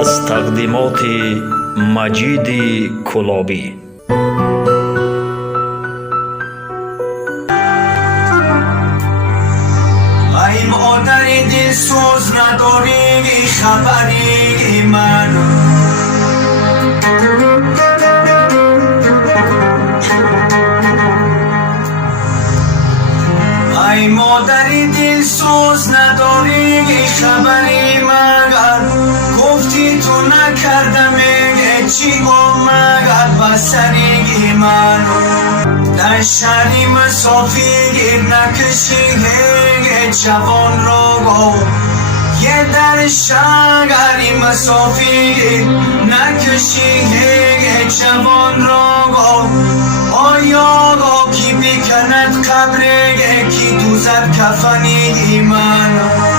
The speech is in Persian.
از تقدیمات مجید کلابی. ای مادر دل سوز نداری خبری من، ای مادر دل سوز نداری خبری مگر، گفتی تو نکردم چی مگر بسری من، در شهری مسافر نکشی جوان رو گو، یه در شهری مسافر نکشی جوان رو گو، آیا گو کی بکند قبر کی دوزد کفنی من.